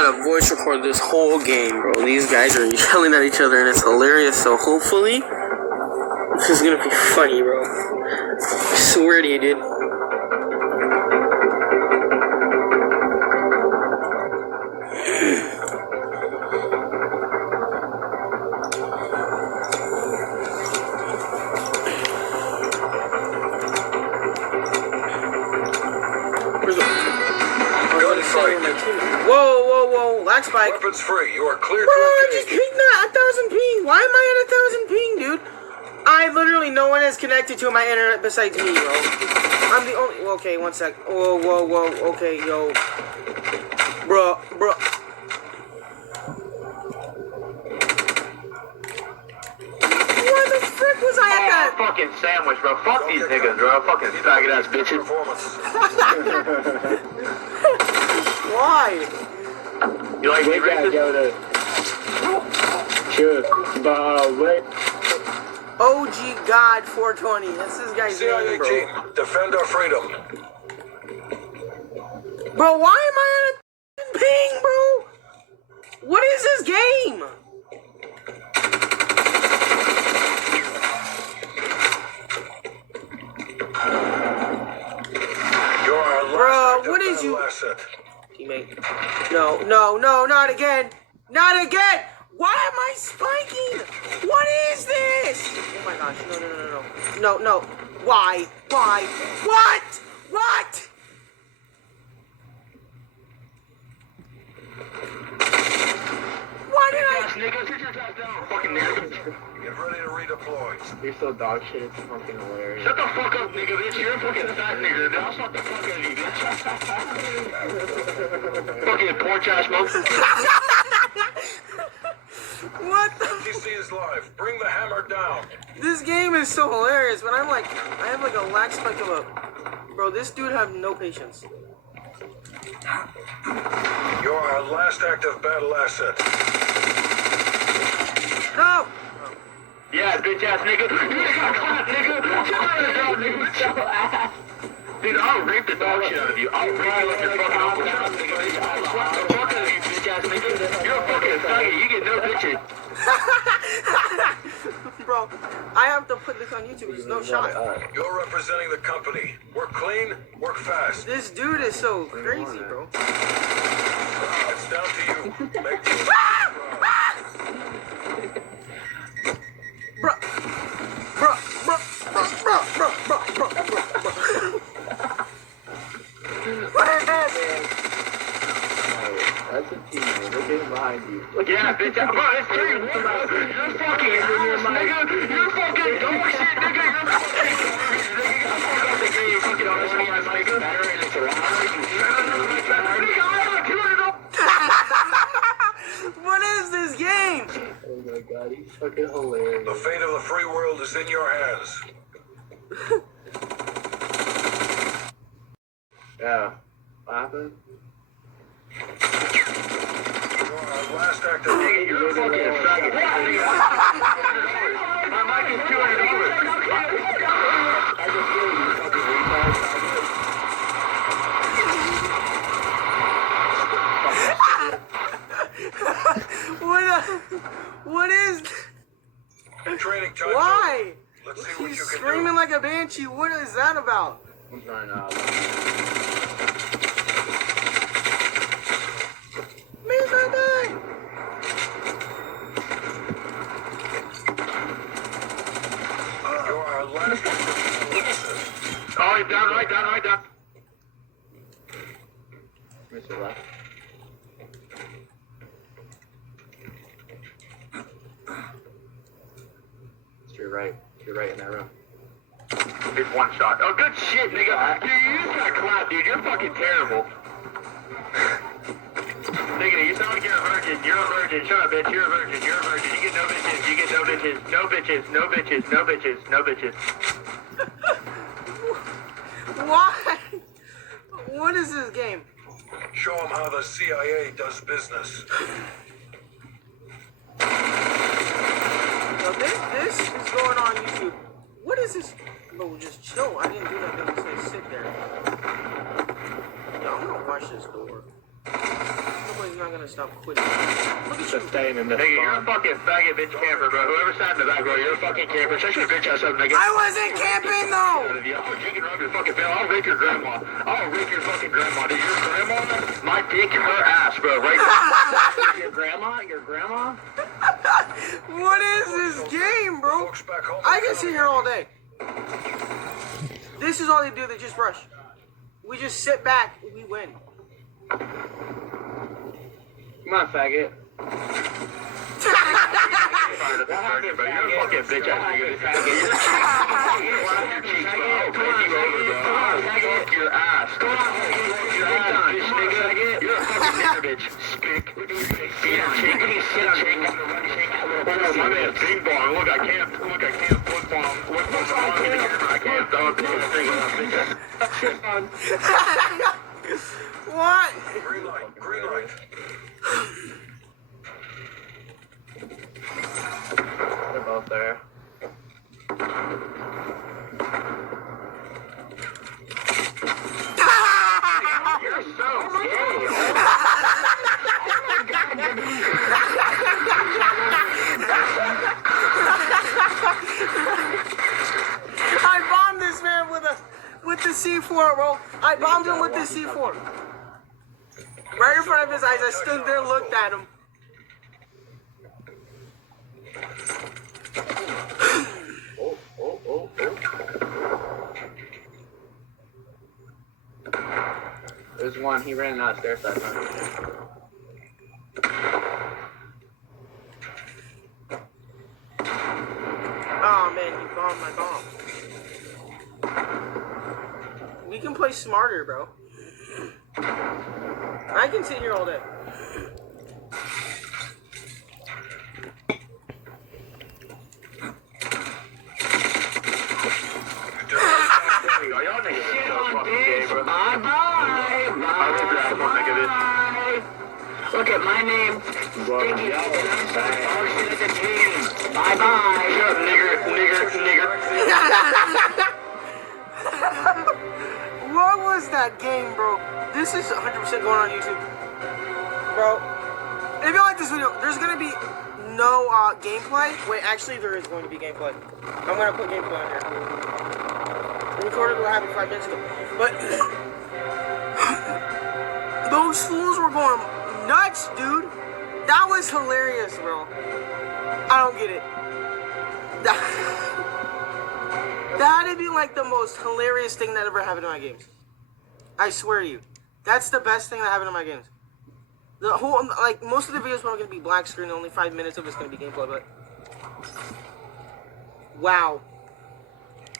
about to voice record this whole game, bro. These guys are yelling at each other and it's hilarious, so hopefully this is gonna be funny, bro. I swear to you, dude. Whoa, lag spike. Weapons free, you are clear Bro, to I engage. just pinged that 1,000 ping. Why am I at 1,000 ping, dude? I literally, no one is connected to my internet besides me, bro. I'm the only, okay, one sec. Whoa, okay, yo. Bro. Why the frick was I at that? Fucking sandwich, bro. Fuck these niggas, bro. Fucking faggot ass bitches. Why? You like me racist? Sure, but wait. OG God 420. That's this guy's CIA name, bro. team, defend our freedom. Bro, why am I at a ping, bro? What is this game? You're our last Bro, active what is battle you? asset. Teammate. No, not again. Not again. Why am I spiking? What is this? Oh my gosh, no. Why? What? Why did I? Nigga, sit your ass down, fucking nigga. Get ready to redeploy. You're so dog shit, it's fucking hilarious. Shut the fuck up, nigga, bitch. You're a fucking fat nigga. I'll slap the fuck out of you, bitch. Fucking porn trash smoke. What the? DC is live. Bring the hammer down. This game is so hilarious, but I have like a lag spike of a... Bro, this dude have no patience. You're our last active battle asset. No! Yeah, bitch ass nigga. You got clapped, nigga. Shut your ass. Dude, I'll rape the dog shit out of you. I'll rape you like your fucking uncle. Shut up, nigga. I'll slap the fuck out of you, bitch ass nigga. You're a fucking faggot. You get no bitches. Bro, I have to put this on YouTube. There's no shot. You're representing the company. Work clean, work fast. This dude is so crazy, bro. It's down to you. Make the Bro. What is this? That's a team, man. Look at behind you. Yeah, bitch. Bro, it's 3-1, bro. You're fucking ass, nigga. You're fucking dog shit, nigga. You're fucking garbage, nigga. Get the fuck out the game. You fucking honest ass, nigga. What is this game? Oh my god, he's fucking hilarious. The fate of the free world is in your hands. Yeah. What happened? You're our last active. Nigga, you're a fucking faggot. My mic is $200. I just feel you fucking retard. What is? Training time. Why? Let's see what He's you can screaming do. like a banshee. What is that about? I'm trying out. Man's not dying. You're our last active asset. Oh, he's down right. Mr. Left. You're right in that room. It's one shot. Oh, good shit, nigga. Dude, you just got clapped, dude. You're fucking terrible. Nigga, you sound like you're a virgin. You're a virgin. Shut up, bitch. You're a virgin. You're a virgin. You get no bitches. You get no bitches. No bitches. No bitches. No bitches. No bitches. Why? What is this game? Show them how the CIA does business. Now this is going on YouTube. What is this? Bro, just chill. I didn't do nothing to say sit there. Yo, I'm gonna watch this door. Nobody's not not gonna stop quitting. Look at you. Staying in this Nigga, you're a spawn. fucking faggot bitch camper, bro. Whoever sat in the back row, you're a fucking camper. Shut your bitch ass up, nigga. I wasn't camping though. I'll drinking rub your fucking bill. I'll rape your grandma. I'll rape your fucking grandma. Dude, your grandma, my dick, her ass, bro. Right now. Your grandma? Your grandma? What is this game, bro? Folks back home. I can sit here all day. This is all they do. They just rush. We just sit back. We win. Come on, faggot. You're a fucking bitch ass nigga. Fuck your ass. Come on, your ass, bitch nigga. You're a fucking nigger bitch. Spick. Beat chicken. Sit on chicken. Oh, my man, bing bong. Look, I can't flip bomb. Look what's wrong in here. I can't dog this thing. What? Green light. Green light. They're both there. You're so gay. I bombed this man with the C4, bro. I bombed him with the C4. Right in front of his eyes. I stood there and looked at him. There's one. He ran downstairs that time. Oh man, he bombed my bomb. We can play smarter, bro. I can sit here all day. Y'all niggas are so fucking gay, bro. Bye-bye. Look at my name. Stinky. Bye-bye. Shut up, nigger. What was that game, bro? This is 100% going on YouTube. Bro, if you like this video, there's going to be no gameplay. Wait, actually, there is going to be gameplay. I'm going to put gameplay on here. I recorded what happened 5 minutes ago. But those fools were going nuts, dude. That was hilarious, bro. I don't get it. That'd be like the most hilarious thing that ever happened in my games. I swear to you. That's the best thing that happened in my games. The whole, like, most of the videos are going to be black screen. Only 5 minutes of it's going to be gameplay, but... Wow.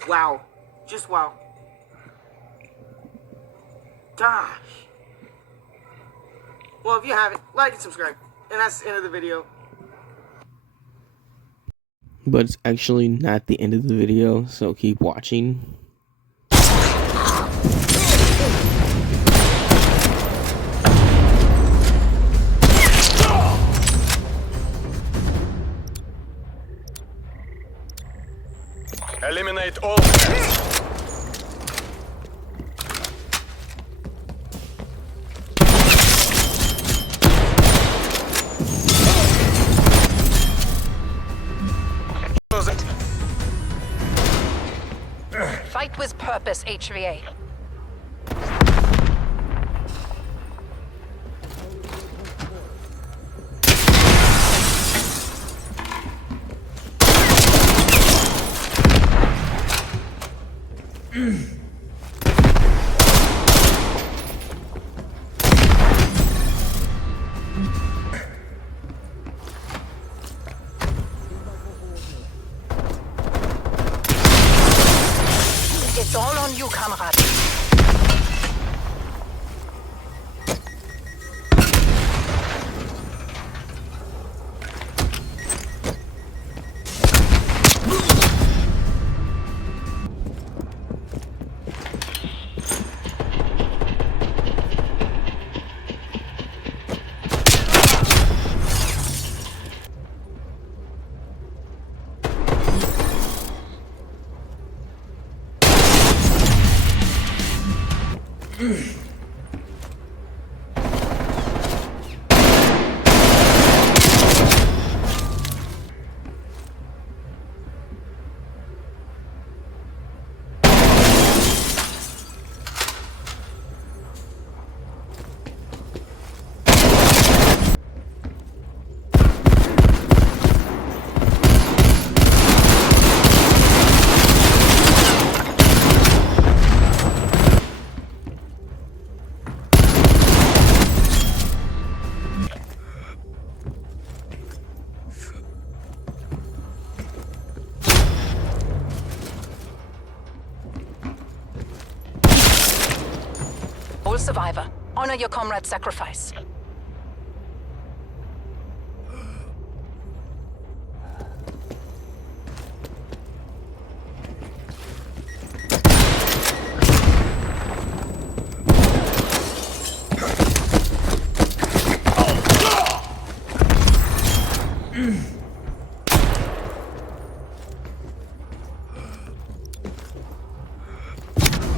Wow. Just wow. Gosh. Well, if you haven't, like and subscribe. And that's the end of the video. But it's actually not the end of the video, so keep watching. Eliminate all threats. Fight with purpose, HVA. It's all on you, comrade. survivor. Honor your comrade's sacrifice.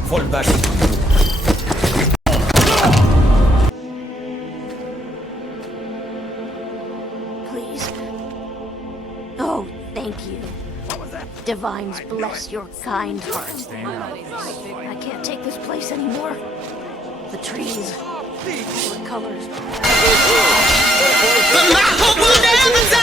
Fall back. Please. Oh, thank you. Divines bless your kind heart. I can't take this place anymore. The trees, the colors. But my hope will never die.